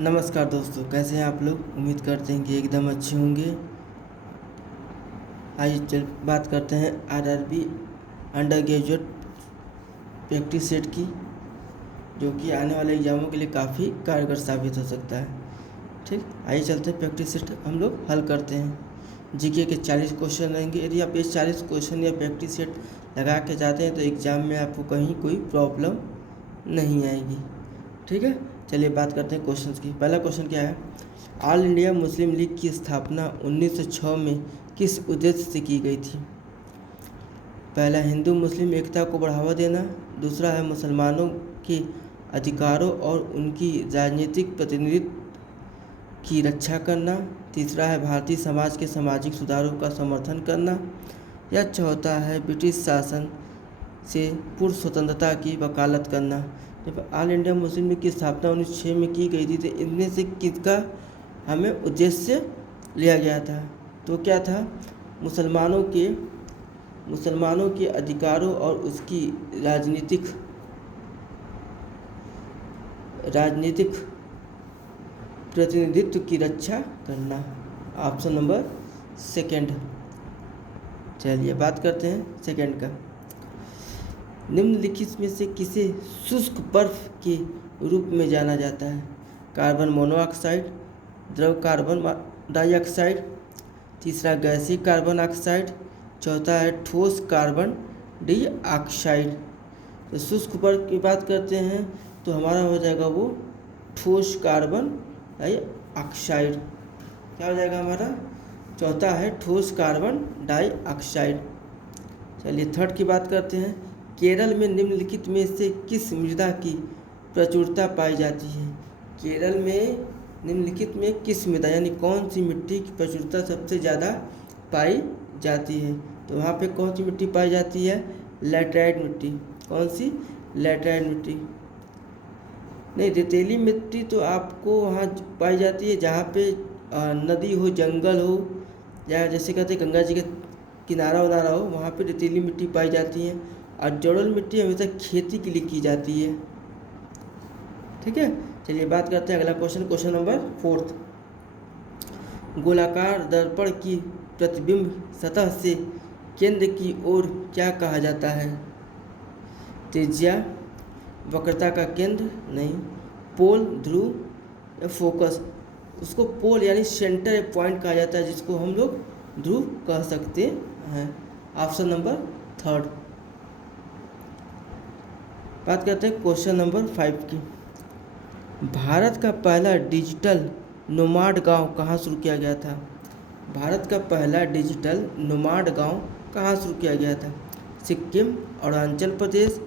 नमस्कार दोस्तों, कैसे हैं आप लोग। उम्मीद करते हैं कि एकदम अच्छे होंगे। आइए चल बात करते हैं RRB under graduate practice set की, जो कि आने वाले एग्जामों के लिए काफ़ी कारगर साबित हो सकता है। ठीक, आइए चलते हैं प्रैक्टिस सेट हम लोग हल करते हैं। जीके के 40 क्वेश्चन रहेंगे। यदि आप ये 40 क्वेश्चन या प्रैक्टिस सेट लगा के जाते हैं तो एग्ज़ाम में आपको कहीं कोई प्रॉब्लम नहीं आएगी। ठीक है, चलिए बात करते हैं क्वेश्चंस की। पहला क्वेश्चन क्या है, ऑल इंडिया मुस्लिम लीग की स्थापना 1906 में किस उद्देश्य से की गई थी। पहला, हिंदू मुस्लिम एकता को बढ़ावा देना। दूसरा है मुसलमानों के अधिकारों और उनकी राजनीतिक प्रतिनिधित्व की रक्षा करना। तीसरा है भारतीय समाज के सामाजिक सुधारों का समर्थन करना। या चौथा है ब्रिटिश शासन से पूर्व स्वतंत्रता की वकालत करना। जब ऑल इंडिया मुस्लिम लीग की स्थापना 1906 में की गई थी तो इनमें से किसका हमें उद्देश्य लिया गया था, तो क्या था, मुसलमानों के अधिकारों और उसकी राजनीतिक प्रतिनिधित्व की रक्षा करना। Option number second. चलिए बात करते हैं सेकंड का। निम्नलिखित में से किसे शुष्क बर्फ के रूप में जाना जाता है। कार्बन मोनोऑक्साइड, द्रव कार्बन डाइऑक्साइड। तीसरा गैसीय कार्बन ऑक्साइड। चौथा है ठोस कार्बन डाइऑक्साइड। तो शुष्क बर्फ की बात करते हैं तो हमारा हो जाएगा वो ठोस कार्बन डाइऑक्साइड। क्या हो जाएगा हमारा, चौथा है ठोस कार्बन डाइऑक्साइड। चलिए थर्ड की बात करते हैं। केरल में निम्नलिखित में से किस मृदा की प्रचुरता पाई जाती है। केरल में निम्नलिखित में किस मृदा यानी कौन सी मिट्टी की प्रचुरता सबसे ज़्यादा पाई जाती है। तो वहाँ पे कौन सी मिट्टी पाई जाती है, लैटेराइट मिट्टी। कौन सी, लैटेराइट मिट्टी। नहीं, रेतीली मिट्टी तो आपको वहाँ पाई जाती है जहाँ पे नदी हो, जंगल हो, या जैसे कहते हैं गंगा जी का किनारा उनारा हो, वहाँ पे रेतीली मिट्टी पाई जाती है। और जलोढ़ मिट्टी हमेशा खेती के लिए की जाती है। ठीक है, चलिए बात करते हैं अगला क्वेश्चन नंबर 4। गोलाकार दर्पण की प्रतिबिंब सतह से केंद्र की ओर क्या कहा जाता है। त्रिज्या, वक्रता का केंद्र, नहीं, पोल, ध्रुव या फोकस। उसको पोल यानी सेंटर पॉइंट कहा जाता है, जिसको हम लोग ध्रुव कह सकते हैं। Option number 3। बात करते हैं क्वेश्चन नंबर 5 की। भारत का पहला डिजिटल नोमाड गांव कहाँ शुरू किया गया था। भारत का पहला डिजिटल नोमाड गांव कहाँ शुरू किया गया था। सिक्किम, अरुणाचल प्रदेश,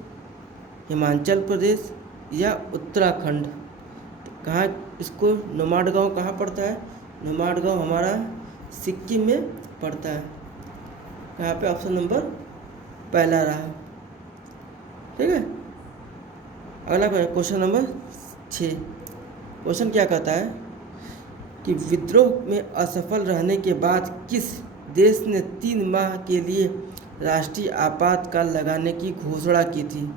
हिमाचल प्रदेश या उत्तराखंड। कहाँ इसको नोमाड गांव कहाँ पड़ता है, नोमाड गांव हमारा सिक्किम में पड़ता है। यहाँ पे ऑप्शन नंबर पहला रहा। ठीक है, अगला क्वेश्चन नंबर 6। क्वेश्चन क्या कहता है कि विद्रोह में असफल रहने के बाद किस देश ने 3 माह के लिए राष्ट्रीय आपातकाल लगाने की घोषणा की थी।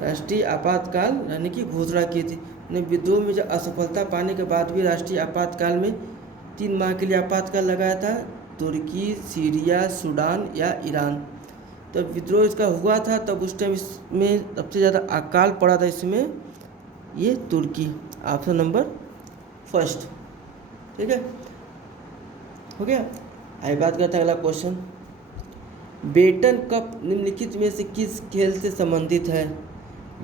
राष्ट्रीय आपातकाल रहने की घोषणा की थी। विद्रोह में जब असफलता पाने के बाद भी राष्ट्रीय आपातकाल में 3 माह के लिए आपातकाल लगाया था। तुर्की, सीरिया, सूडान या ईरान। तब विद्रोह इसका हुआ था, तब उस टाइम इसमें सबसे ज़्यादा अकाल पड़ा था इसमें, ये तुर्की। Option number 1। ठीक है, हो गया। आइए बात करते हैं अगला क्वेश्चन। बेटन कप निम्नलिखित में से किस खेल से संबंधित है।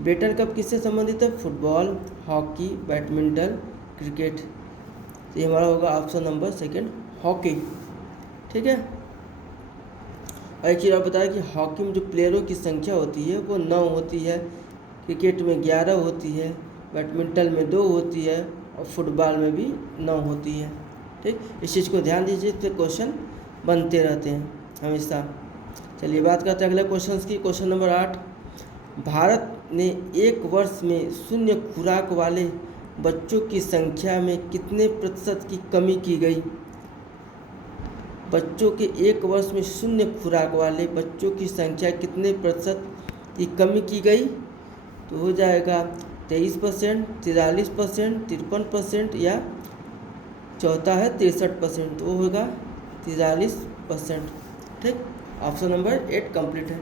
बेटन कप किससे संबंधित है, फुटबॉल, हॉकी, बैडमिंटन, क्रिकेट। तो ये हमारा होगा ऑप्शन नंबर 2, हॉकी। ठीक है, और एक चीज़ और बताया कि हॉकी में जो प्लेयरों की संख्या होती है वो 9 होती है, क्रिकेट में 11 होती है, बैडमिंटन में 2 होती है और फुटबॉल में भी 9 होती है। ठीक, इस चीज़ को ध्यान दीजिए, इससे क्वेश्चन बनते रहते हैं हमेशा। चलिए बात करते हैं अगले क्वेश्चन की। Question number 8। भारत ने एक वर्ष में शून्य खुराक वाले बच्चों की संख्या में कितने प्रतिशत की कमी की गई। बच्चों के एक वर्ष में शून्य खुराक वाले बच्चों की संख्या कितने प्रतिशत की कमी की गई, तो हो जाएगा 23%, 43%, 53% या चौथा है 63%, तो वो होगा 43%। ठीक, ऑप्शन नंबर 8 कंप्लीट है।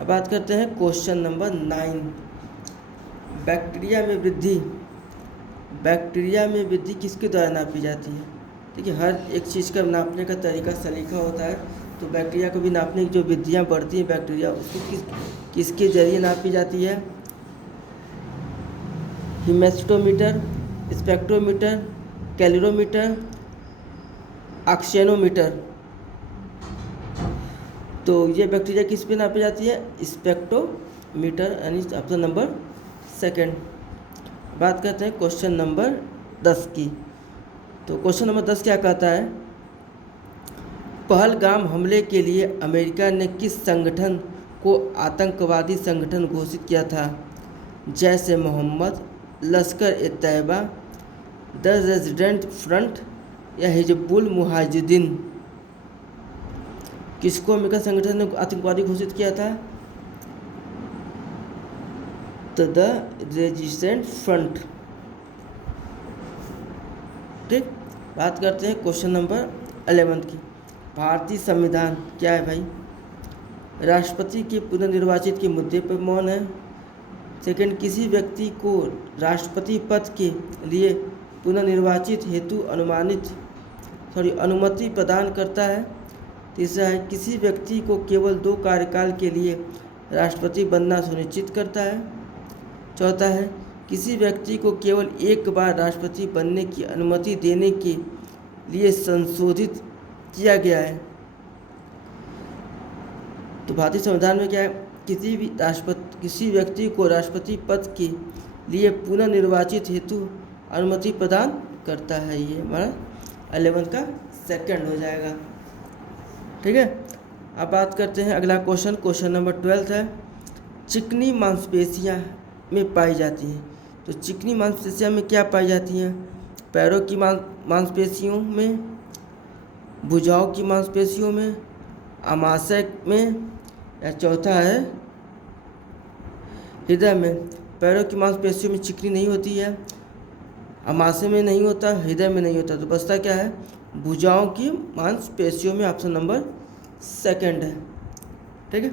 अब बात करते हैं क्वेश्चन नंबर 9। बैक्टीरिया में वृद्धि किसके द्वारा नापी जाती है? ठीक है, हर एक चीज़ का नापने का तरीका सलीका होता है, तो बैक्टीरिया को भी नापने की जो वृद्धियाँ बढ़ती हैं बैक्टीरिया, उसको किसके जरिए नापी जाती है? हिमेस्टोमीटर, स्पेक्ट्रोमीटर, कैलोरीमीटर, ऑक्सीजनोमीटर। तो ये बैक्टीरिया किस पे नापी जाती है? स्पेक्ट्रोमीटर, यानी ऑप्शन नंबर 2। बात करते हैं क्वेश्चन नंबर 10 की। तो क्वेश्चन नंबर 10 क्या कहता है? पहलगाम हमले के लिए अमेरिका ने किस संगठन को आतंकवादी संगठन घोषित किया था? जैसे मोहम्मद, लश्कर ए तैयबा, द रेजिडेंट फ्रंट या हिजबुल मुजाहिदीन। किसको अमेरिका संगठन ने आतंकवादी घोषित किया था? तो द रेजिस्टेंट फ्रंट। ठीक, बात करते हैं क्वेश्चन नंबर 11 की। भारतीय संविधान क्या है भाई? राष्ट्रपति के पुनर्निर्वाचित के मुद्दे पर मौन है। सेकंड, किसी व्यक्ति को राष्ट्रपति पद के लिए पुनर्निर्वाचित हेतु अनुमति प्रदान करता है। तीसरा है, किसी व्यक्ति को केवल 2 कार्यकाल के लिए राष्ट्रपति बनना सुनिश्चित करता है। चौथा है, किसी व्यक्ति को केवल एक बार राष्ट्रपति बनने की अनुमति देने के लिए संशोधित किया गया है। तो भारतीय संविधान में क्या है? किसी व्यक्ति को राष्ट्रपति पद के लिए पुनर्निर्वाचित हेतु अनुमति प्रदान करता है। ये हमारा 11 का 2 हो जाएगा। ठीक है, अब बात करते हैं अगला क्वेश्चन नंबर 12 है। चिकनी मांसपेशियां में पाई जाती हैं। तो चिकनी मांसपेशियां में क्या पाई जाती हैं? पैरों की मांसपेशियों में, भुजाओं की मांसपेशियों में, आमाशय में, या चौथा है हृदय में। पैरों की मांसपेशियों में चिकनी नहीं होती है, आमाशय में नहीं होता, हृदय में नहीं होता, तो बचता क्या है? भुजाओं की मांसपेशियों में, ऑप्शन नंबर 2 है। ठीक है,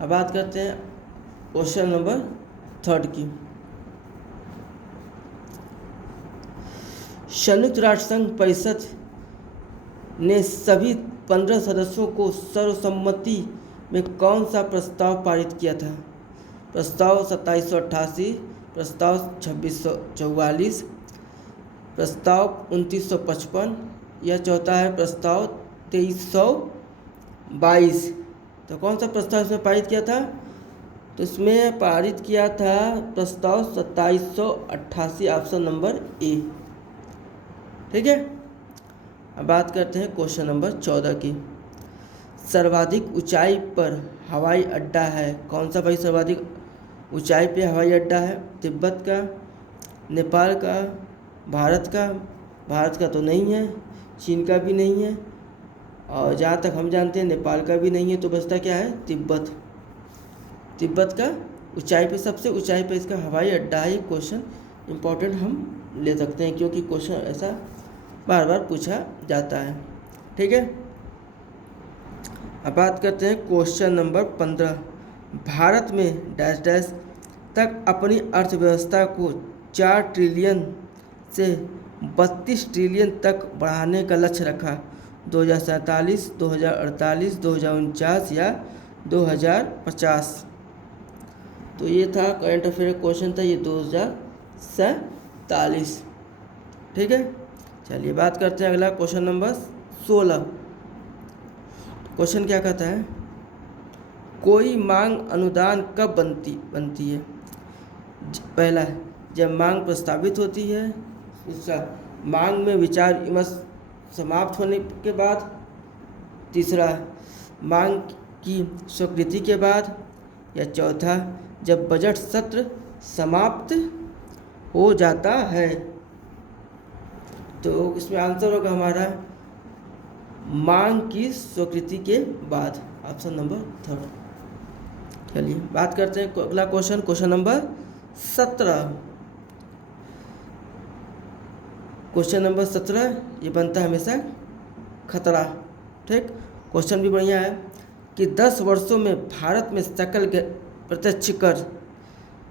अब बात करते हैं क्वेश्चन नंबर 3 की। संयुक्त राष्ट्र संघ परिषद ने सभी 15 सदस्यों को सर्वसम्मति में कौन सा प्रस्ताव पारित किया था? प्रस्ताव 2788, प्रस्ताव 2644, प्रस्ताव 2955 या चौथा है प्रस्ताव 2322। तो कौन सा प्रस्ताव इसमें पारित किया था? तो इसमें पारित किया था प्रस्ताव 2788, ऑप्शन नंबर ए। ठीक है, अब बात करते हैं क्वेश्चन नंबर 14 की। सर्वाधिक ऊंचाई पर हवाई अड्डा है कौन सा भाई? सर्वाधिक ऊंचाई पे हवाई अड्डा है तिब्बत का, नेपाल का, भारत का। भारत का तो नहीं है, चीन का भी नहीं है, और जहाँ तक हम जानते हैं नेपाल का भी नहीं है, तो बचता क्या है? तिब्बत। तिब्बत का ऊंचाई पे, सबसे ऊंचाई पे इसका हवाई अड्डा है। ये क्वेश्चन इम्पोर्टेंट हम ले सकते हैं, क्योंकि क्वेश्चन ऐसा बार बार पूछा जाता है। ठीक है, अब बात करते हैं क्वेश्चन नंबर 15। भारत में डैश डैश तक अपनी अर्थव्यवस्था को 4 ट्रिलियन से 32 ट्रिलियन तक बढ़ाने का लक्ष्य रखा। 2047, 2048, 2049 या 2050। तो ये था करंट अफेयर क्वेश्चन था, ये 2047। ठीक है, चलिए बात करते हैं अगला क्वेश्चन नंबर 16। क्वेश्चन क्या कहता है? कोई मांग अनुदान कब बनती है? पहला है जब मांग प्रस्तावित होती है, दूसरा मांग में विचार विमर्श समाप्त होने के बाद, तीसरा मांग की स्वीकृति के बाद, या चौथा जब बजट सत्र समाप्त हो जाता है। तो इसमें आंसर होगा हमारा मांग की स्वीकृति के बाद, ऑप्शन नंबर 3। चलिए बात करते हैं अगला क्वेश्चन नंबर 17। क्वेश्चन नंबर 17 ये बनता है हमेशा खतरा। ठीक, क्वेश्चन भी बढ़िया है कि 10 वर्षों में भारत में सकल प्रत्यक्ष कर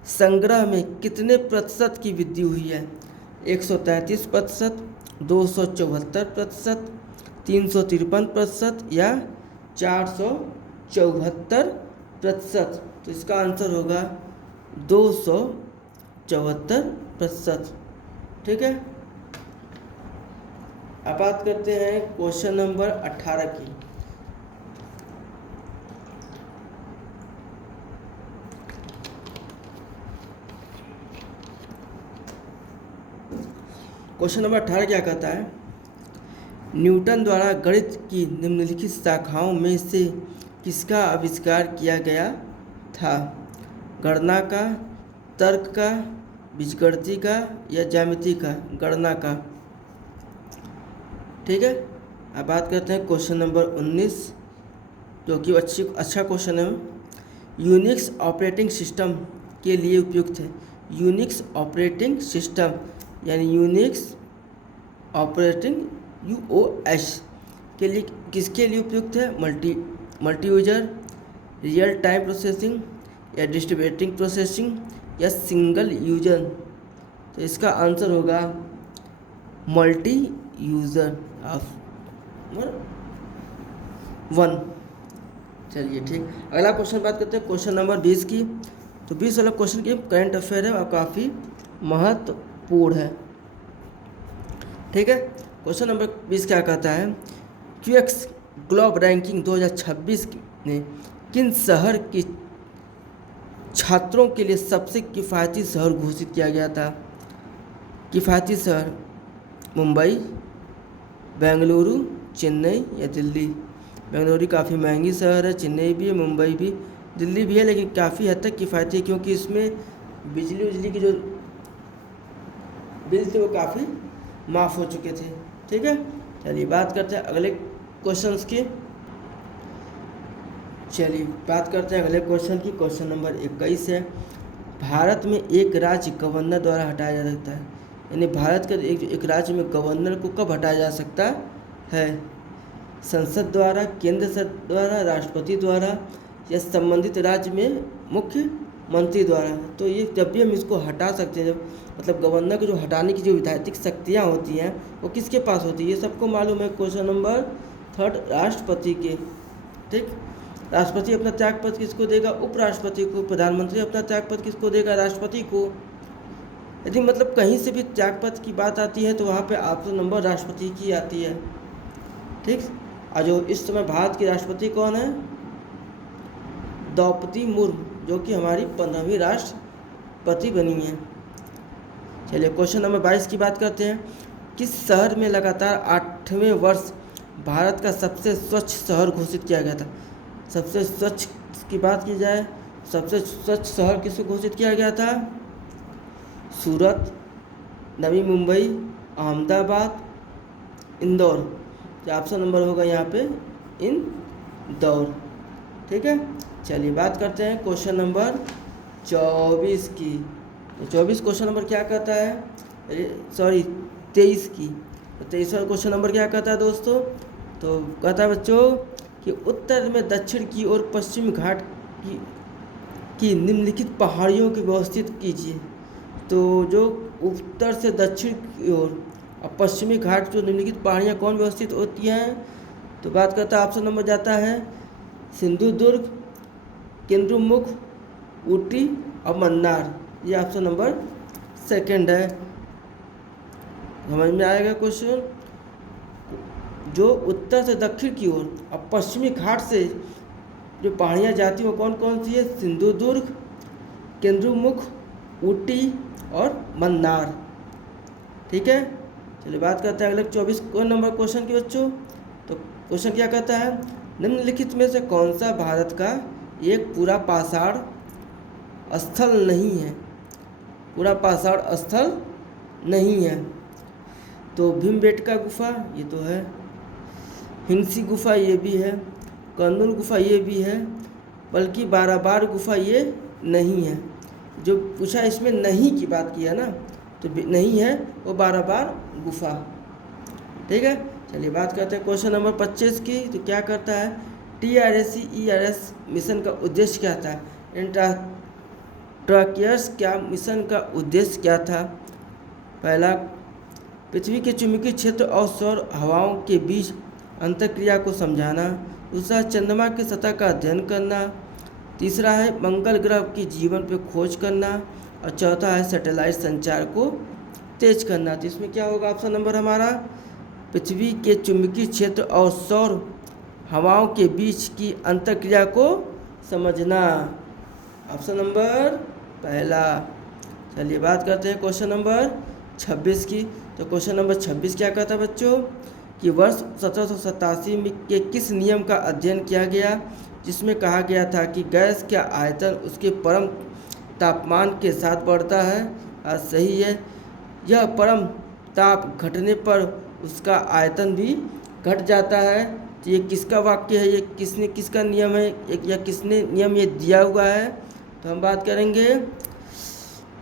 संग्रह में कितने प्रतिशत की वृद्धि हुई है? 133%, 274%, 353% या 474%। तो इसका आंसर होगा 274%। ठीक है, अब बात करते हैं क्वेश्चन नंबर 18 की। क्वेश्चन नंबर 18 क्या कहता है? न्यूटन द्वारा गणित की निम्नलिखित शाखाओं में से किसका आविष्कार किया गया था? गणना का, तर्क का, बीजगणित का या ज्यामिति का? गणना का। ठीक है, अब बात करते हैं क्वेश्चन नंबर 19 जो कि अच्छा क्वेश्चन है। यूनिक्स ऑपरेटिंग सिस्टम के लिए उपयुक्त है। यूनिक्स ऑपरेटिंग सिस्टम यानी यूनिक्स ऑपरेटिंग UOS के लिए किसके लिए उपयुक्त है? Multi user, real time processing या डिस्ट्रीब्यूटिंग प्रोसेसिंग या सिंगल यूजर? तो इसका आंसर होगा मल्टी यूजर ऑफ 1। चलिए ठीक, अगला क्वेश्चन बात करते हैं क्वेश्चन नंबर 20 की। तो 20 वाला क्वेश्चन की करंट अफेयर है और काफ़ी महत्वपूर्ण है। ठीक है, क्वेश्चन नंबर 20 क्या कहता है? क्यूएक्स ग्लोब रैंकिंग 2026 ने किन शहर की छात्रों के लिए सबसे किफ़ायती शहर घोषित किया गया था? किफ़ायती शहर मुंबई, बेंगलुरु, चेन्नई या दिल्ली? बेंगलुरु काफ़ी महंगी शहर है, चेन्नई भी है, मुंबई भी, दिल्ली भी है, लेकिन काफ़ी हद तक किफ़ायती है क्योंकि इसमें बिजली की जो बिल थे वो काफ़ी माफ़ हो चुके थे। ठीक है, चलिए बात करते हैं अगले क्वेश्चंस की। चलिए बात करते हैं अगले क्वेश्चन की। क्वेश्चन नंबर 21 है, भारत में एक राज्य गवर्नर द्वारा हटाया जा सकता है। यानी भारत के एक राज्य में गवर्नर को कब हटाया जा सकता है? संसद द्वारा, केंद्र सरकार द्वारा, राष्ट्रपति द्वारा या संबंधित राज्य में मुख्यमंत्री द्वारा? तो ये जब भी हम इसको हटा सकते हैं, जब मतलब गवर्नर को जो हटाने की जो विधायिक शक्तियाँ होती हैं वो किसके पास होती है? ये सबको मालूम है। क्वेश्चन नंबर 3 राष्ट्रपति के। ठीक, राष्ट्रपति अपना त्यागपत्र किसको देगा? उपराष्ट्रपति को। प्रधानमंत्री अपना त्यागपत्र किसको देगा? राष्ट्रपति को। यदि मतलब कहीं से भी त्यागपत्र की बात आती है तो वहाँ पे ऑप्शन नंबर राष्ट्रपति की आती है। ठीक, और जो इस समय भारत के राष्ट्रपति कौन है? द्रौपदी मुर्मू, जो कि हमारी 15वीं राष्ट्रपति बनी है। चलिए क्वेश्चन नंबर 22 की बात करते हैं। किस शहर में लगातार 8वें वर्ष भारत का सबसे स्वच्छ शहर घोषित किया गया था? सबसे स्वच्छ की बात की जाए, सबसे स्वच्छ शहर किसको घोषित किया गया था? सूरत, नवी मुंबई, अहमदाबाद, इंदौर। तो ऑप्शन नंबर होगा यहाँ पे इंदौर। ठीक है, चलिए बात करते हैं क्वेश्चन नंबर 24 की। 24 क्वेश्चन नंबर क्या कहता है? 23 की। तो 23वां क्वेश्चन नंबर क्या कहता है दोस्तों? तो कहता है बच्चों कि उत्तर में दक्षिण की ओर पश्चिम घाट की निम्नलिखित पहाड़ियों को व्यवस्थित कीजिए। तो जो उत्तर से दक्षिण की ओर और पश्चिमी घाट जो निम्नलिखित पहाड़ियाँ कौन व्यवस्थित होती हैं? तो बात करता है ऑप्शन नंबर जाता है सिंधुदुर्ग, केंद्रमुख, ऊटी और मन्नार। ये ऑप्शन नंबर 2 है। समझ में आएगा क्वेश्चन? जो उत्तर से दक्षिण की ओर और पश्चिमी घाट से जो पहाड़ियाँ जाती हैं वो कौन कौन सी है? सिंधुदुर्ग, केंद्रमुख, ऊटी और मन्नार। ठीक है, चलिए बात करते हैं अगले 24 नंबर क्वेश्चन की बच्चों। तो क्वेश्चन क्या कहता है? निम्नलिखित में से कौन सा भारत का एक पूरा पाषाण स्थल नहीं है? पूरा पाषाण स्थल नहीं है। तो भीमबेटका गुफा ये तो है, हिंसी गुफा ये भी है, कन्नूर गुफा ये भी है, बल्कि बाराबार गुफा ये नहीं है। जो पूछा इसमें नहीं की बात की है ना, तो नहीं है वो 12 बार गुफा। ठीक है, चलिए बात करते हैं क्वेश्चन नंबर 25 की। तो क्या करता है TRS-ERS मिशन का उद्देश्य क्या था? एंटार्क्टियस क्या मिशन का उद्देश्य क्या था? पहला, पृथ्वी के चुंबकीय क्षेत्र और सौर हवाओं के बीच अंतःक्रिया को समझाना। दूसरा, चंद्रमा की सतह का अध्ययन करना। तीसरा है मंगल ग्रह की जीवन पर खोज करना। और चौथा है सैटेलाइट संचार को तेज करना। तो इसमें क्या होगा ऑप्शन नंबर हमारा? पृथ्वी के चुंबकीय क्षेत्र और सौर हवाओं के बीच की अंतःक्रिया को समझना, ऑप्शन नंबर पहला। चलिए बात करते हैं क्वेश्चन नंबर 26 की। तो क्वेश्चन नंबर 26 क्या कहता है बच्चों कि वर्ष 1787 में के किस नियम का अध्ययन किया गया, जिसमें कहा गया था कि गैस का आयतन उसके परम तापमान के साथ बढ़ता है? सही है। यह परम ताप घटने पर उसका आयतन भी घट जाता है। तो ये किसका वाक्य है? ये किसका नियम है? या किसने नियम ये दिया हुआ है? तो हम बात करेंगे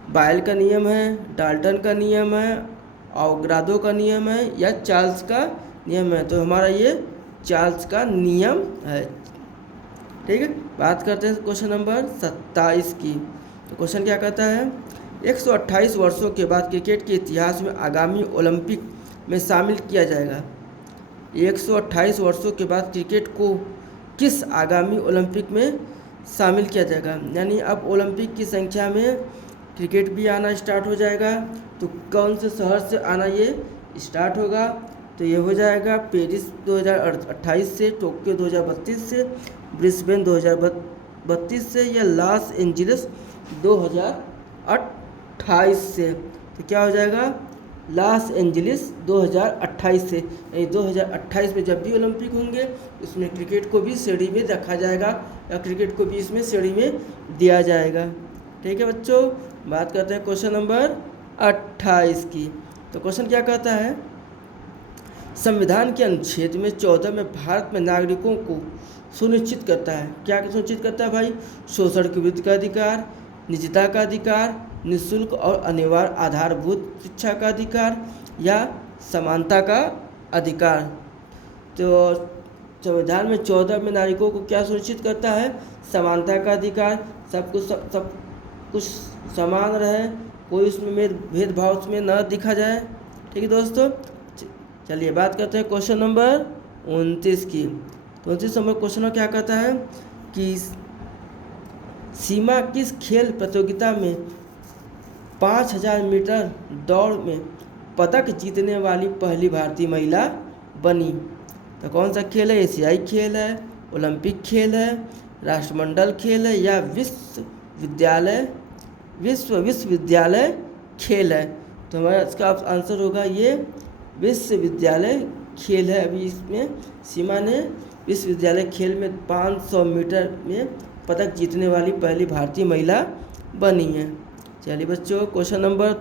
बायल का नियम है, डाल्टन का नियम है, अवोगाड्रो का नियम है, या चार्ल्स का नियम है? तो हमारा ये चार्ल्स का नियम है। ठीक है, बात करते हैं क्वेश्चन नंबर 27 की। तो क्वेश्चन क्या कहता है? 128 वर्षों के बाद क्रिकेट के इतिहास में आगामी ओलंपिक में शामिल किया जाएगा। 128 वर्षों के बाद क्रिकेट को किस आगामी ओलंपिक में शामिल किया जाएगा? यानी अब ओलंपिक की संख्या में क्रिकेट भी आना स्टार्ट हो जाएगा। तो कौन से शहर से आना ये स्टार्ट होगा? तो ये हो जाएगा पेरिस 2028 से, टोक्यो 2032 से, ब्रिस्बेन 2032 से, या लॉस एंजलिस 2028 से। तो क्या हो जाएगा? लॉस एंजलिस 2028 से। यानी 2028 में जब भी ओलंपिक होंगे इसमें क्रिकेट को भी श्रेणी में रखा जाएगा, या क्रिकेट को भी इसमें श्रेणी में दिया जाएगा। ठीक है बच्चों, बात करते हैं क्वेश्चन नंबर 28 की। तो क्वेश्चन क्या कहता है? संविधान के अनुच्छेद में 14 में भारत में नागरिकों को सुनिश्चित करता है, क्या सुनिश्चित करता है भाई? शोषण के विरुद्ध का अधिकार, निजता का अधिकार, निःशुल्क और अनिवार्य आधारभूत शिक्षा का अधिकार, या समानता का अधिकार। तो संविधान में 14 में नागरिकों को क्या सुनिश्चित करता है? समानता का अधिकार, सब कुछ समान रहे, कोई उसमें भेदभाव उसमें न दिखा जाए। ठीक है दोस्तों, चलिए बात करते हैं क्वेश्चन नंबर 29 की। तो 29 नंबर क्वेश्चन में क्या कहता है कि सीमा किस खेल प्रतियोगिता में 5000 मीटर दौड़ में पदक जीतने वाली पहली भारतीय महिला बनी? तो कौन सा खेल है? एशियाई खेल है, ओलंपिक खेल है, राष्ट्रमंडल खेल है, या विश्वविद्यालय खेल है? तो हमारा इसका आंसर होगा ये विश्वविद्यालय खेल है। अभी इसमें सीमा ने विश्वविद्यालय खेल में 500 मीटर में पदक जीतने वाली पहली भारतीय महिला बनी है। चलिए बच्चों, क्वेश्चन नंबर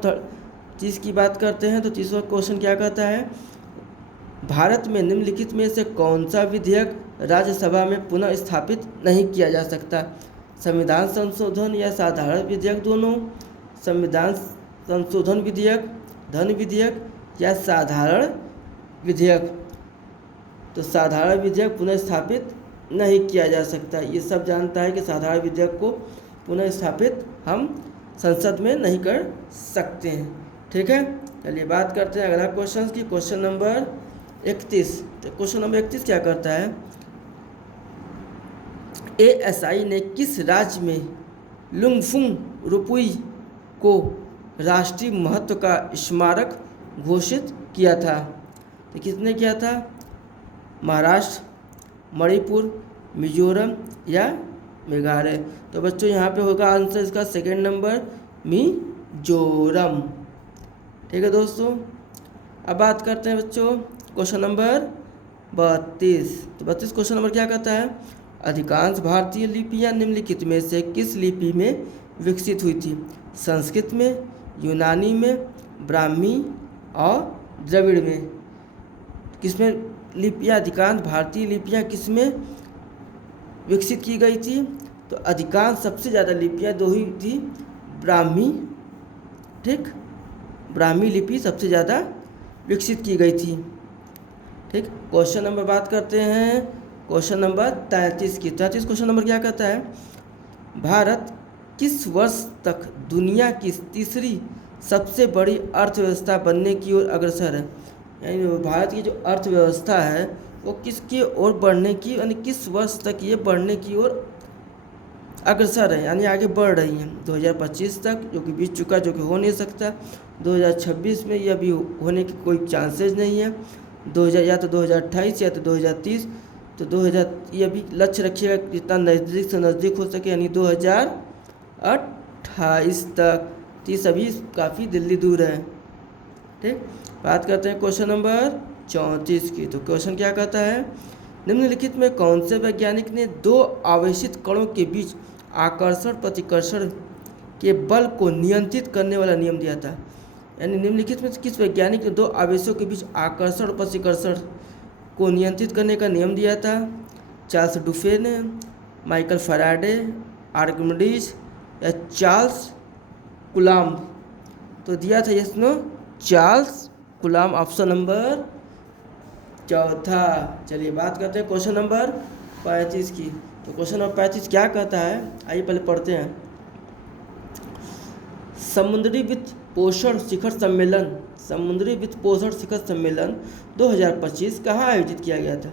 30 की बात करते हैं। तो 30वां क्वेश्चन क्या कहता है? भारत में निम्नलिखित में से कौन सा विधेयक राज्यसभा में पुनः स्थापित नहीं किया जा सकता? संविधान संशोधन या साधारण विधेयक दोनों? संविधान संशोधन विधेयक, धन विधेयक, या साधारण विधेयक? तो साधारण विधेयक पुनः स्थापित नहीं किया जा सकता। ये सब जानता है कि साधारण विधेयक को पुनः स्थापित हम संसद में नहीं कर सकते हैं। ठीक है, चलिए बात करते हैं अगला क्वेश्चन की। Question number 31। तो क्वेश्चन नंबर 31 क्या करता है? ASI ने किस राज्य में लुंगफुंग रुपुई को राष्ट्रीय महत्व का स्मारक घोषित किया था? तो किसने किया था? महाराष्ट्र, मणिपुर, मिजोरम, या मेघालय? तो बच्चों यहाँ पे होगा आंसर इसका सेकंड नंबर, मिजोरम। ठीक है दोस्तों, अब बात करते हैं बच्चों क्वेश्चन नंबर 32। तो 32 क्वेश्चन नंबर क्या कहता है? अधिकांश भारतीय लिपियाँ निम्नलिखित में से किस लिपि में विकसित हुई थी? संस्कृत में, यूनानी में, ब्राह्मी और द्रविड़ में? किसमें लिपियाँ, अधिकांश भारतीय लिपियाँ किसमें विकसित की गई थी? तो अधिकांश सबसे ज़्यादा लिपियाँ दो ही थी, ब्राह्मी, ठीक, ब्राह्मी लिपि सबसे ज़्यादा विकसित की गई थी। ठीक, क्वेश्चन नंबर बात करते हैं क्वेश्चन नंबर 33 की। 33 क्वेश्चन नंबर क्या कहता है, भारत किस वर्ष तक दुनिया की तीसरी सबसे बड़ी अर्थव्यवस्था बनने की ओर अग्रसर है। यानी भारत की जो अर्थव्यवस्था है वो किसकी ओर बढ़ने की, यानी किस वर्ष तक ये बढ़ने की ओर अग्रसर है, यानी आगे बढ़ रही हैं। 2025 तक, जो कि बीत चुका, जो कि हो नहीं सकता। 2026 में यह भी होने की कोई चांसेस नहीं है। 2000 या तो 2028 या तो 2030। तो 2000 ये भी लक्ष्य रखिएगा जितना नज़दीक से नज़दीक हो सके, यानी 2028 तक। 30 अभी काफ़ी दिल्ली दूर है। ठीक, बात करते हैं क्वेश्चन नंबर 34 की। तो क्वेश्चन क्या कहता है, निम्नलिखित में कौन से वैज्ञानिक ने दो आवेशित कणों के बीच आकर्षण प्रतिकर्षण के बल को नियंत्रित करने वाला नियम दिया था। यानी निम्नलिखित में किस वैज्ञानिक ने दो आवेशों के बीच आकर्षण और प्रतिकर्षण को नियंत्रित करने का नियम दिया था। चार्ल्स डुफेन, माइकल फैराडे, आर्किमिडीज या चार्ल्स कूलॉम्ब। तो दिया था इसमें चार्ल्स कूलॉम्ब, ऑप्शन नंबर चौथा। चलिए बात करते हैं क्वेश्चन नंबर 35 की। तो क्वेश्चन नंबर 35 क्या कहता है, आइए पहले पढ़ते हैं। समुद्री वित्त पोषण शिखर सम्मेलन 2025 कहाँ आयोजित किया गया था।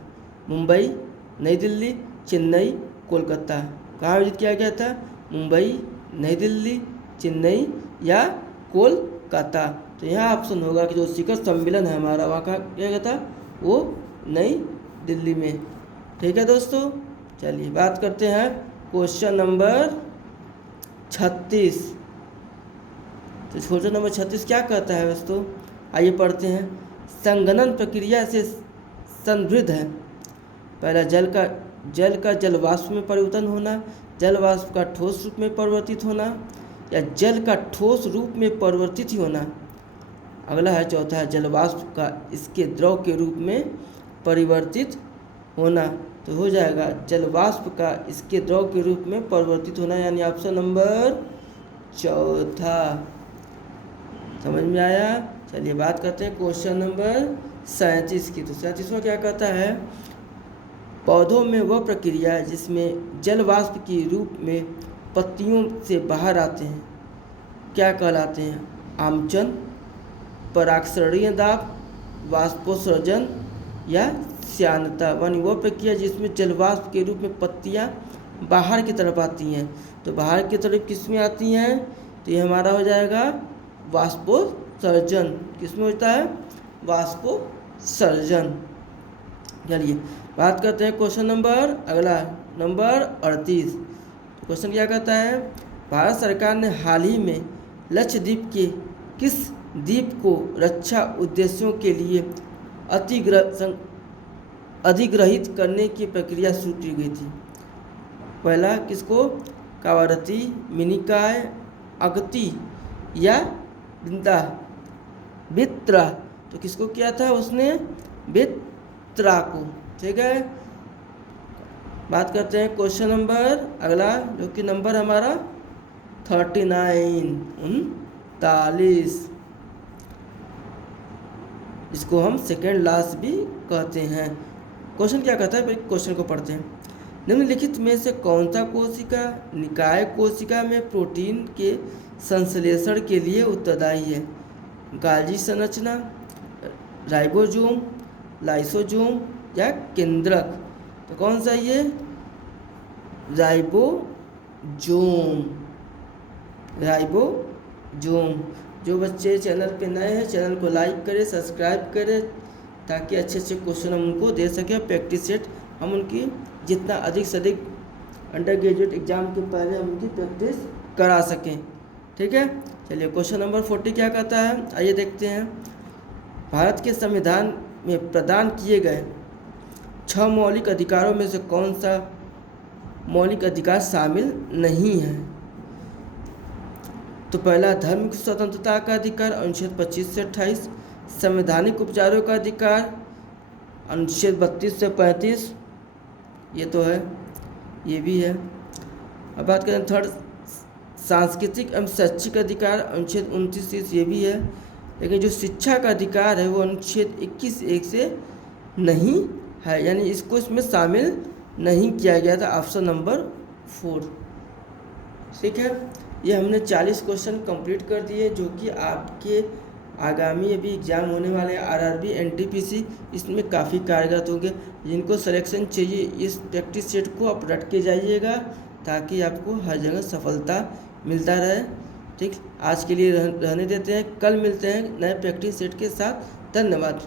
मुंबई, नई दिल्ली, चेन्नई, कोलकाता। कहाँ आयोजित किया गया था, मुंबई, नई दिल्ली, चेन्नई या कोलकाता। तो यहाँ ऑप्शन होगा कि जो शिखर सम्मेलन है हमारा, वहाँ कहाँ किया गया था, वो नई दिल्ली में। ठीक है दोस्तों, चलिए बात करते हैं क्वेश्चन नंबर 36। तो क्वेश्चन नंबर 36 क्या कहता है दोस्तों, आइए पढ़ते हैं। संघनन प्रक्रिया से संदृढ़ है। पहला जल का जल वाष्प में परिवर्तन होना, जल वाष्प का ठोस रूप में परिवर्तित होना या जल का ठोस रूप में परिवर्तित ही होना। अगला है चौथा है जल वाष्प का इसके द्रव के रूप में परिवर्तित होना। तो हो जाएगा जल वाष्प का इसके द्रव के रूप में परिवर्तित होना, यानी ऑप्शन नंबर चौथा। समझ में आया। चलिए बात करते हैं क्वेश्चन नंबर 37 की। तो 37वां क्या कहता है, पौधों में वह प्रक्रिया है जिसमें जल वाष्प के रूप में पत्तियों से बाहर आते हैं क्या कहलाते हैं। आमचन, परागसरणीय दाब, वाष्पोत्सर्जन या श्यानता। यानी वह प्रक्रिया जिसमें जल वाष्प के रूप में पत्तियां बाहर की तरफ आती हैं। तो बाहर की तरफ किस में आती हैं, तो ये हमारा हो जाएगा वाष्पोत्सर्जन। किस में होता है, वाष्पोत्सर्जन। चलिए बात करते हैं क्वेश्चन नंबर अगला नंबर 38। तो क्वेश्चन क्या कहता है, भारत सरकार ने हाल ही में लक्षद्वीप के किस द्वीप को रक्षा उद्देश्यों के लिए अधिग्रहित करने की प्रक्रिया शुरू की गई थी। पहला किसको, कावारती, मिनिकॉय, अगती या बित्रा। तो किसको किया था उसने, बित्रा को। ठीक है, बात करते हैं क्वेश्चन नंबर अगला, जो कि नंबर हमारा 39 इसको हम सेकेंड लास्ट भी कहते हैं। क्वेश्चन क्या कहता है, क्वेश्चन को पढ़ते हैं। निम्नलिखित में से कौन सा कोशिका निकाय कोशिका में प्रोटीन के संश्लेषण के लिए उत्तरदायी है। गाल्जी संरचना, राइबोसोम, लाइसोसोम या केंद्रक। तो कौन सा ये, राइबोसोम। जो बच्चे चैनल पे नए हैं, चैनल को लाइक करें, सब्सक्राइब करें, ताकि अच्छे अच्छे क्वेश्चन हम उनको दे सकें। प्रैक्टिस सेट हम उनकी जितना अधिक से अधिक अंडर ग्रेजुएट एग्जाम के पहले हम उनकी प्रैक्टिस करा सकें। ठीक है, चलिए क्वेश्चन नंबर 40 क्या कहता है, आइए देखते हैं। भारत के संविधान में प्रदान किए गए 6 मौलिक अधिकारों में से कौन सा मौलिक अधिकार शामिल नहीं है। तो पहला धार्मिक स्वतंत्रता का अधिकार, अनुच्छेद 25 से 28। संवैधानिक उपचारों का अधिकार, अनुच्छेद 32 से 35। ये तो है, ये भी है। अब बात करें थर्ड, सांस्कृतिक एवं शैक्षिक अधिकार, अनुच्छेद 29 ये भी है। लेकिन जो शिक्षा का अधिकार है वो अनुच्छेद 21(1) से नहीं है, यानी इसको इसमें शामिल नहीं किया गया था, ऑप्शन नंबर 4। ठीक है, ये हमने 40 क्वेश्चन कंप्लीट कर दिए जो कि आपके आगामी अभी एग्ज़ाम होने वाले आरआरबी एनटीपीसी इसमें काफ़ी कारगर होंगे। जिनको सिलेक्शन चाहिए इस प्रैक्टिस सेट को आप रट के जाइएगा ताकि आपको हर जगह सफलता मिलता रहे। ठीक, आज के लिए रहने देते हैं, कल मिलते हैं नए प्रैक्टिस सेट के साथ। धन्यवाद।